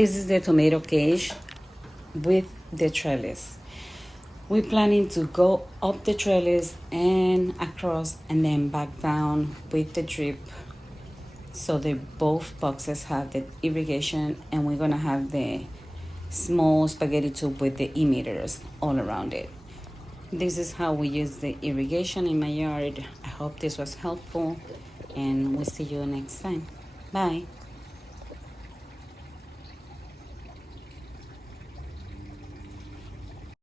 This is the tomato cage with the trellis. We're planning to go up the trellis and across and then back down with the drip. So the both boxes have the irrigation, and we're gonna have the small spaghetti tube with the emitters all around it. This is how we use the irrigation in my yard. I hope this was helpful, and we'll see you next time. Bye.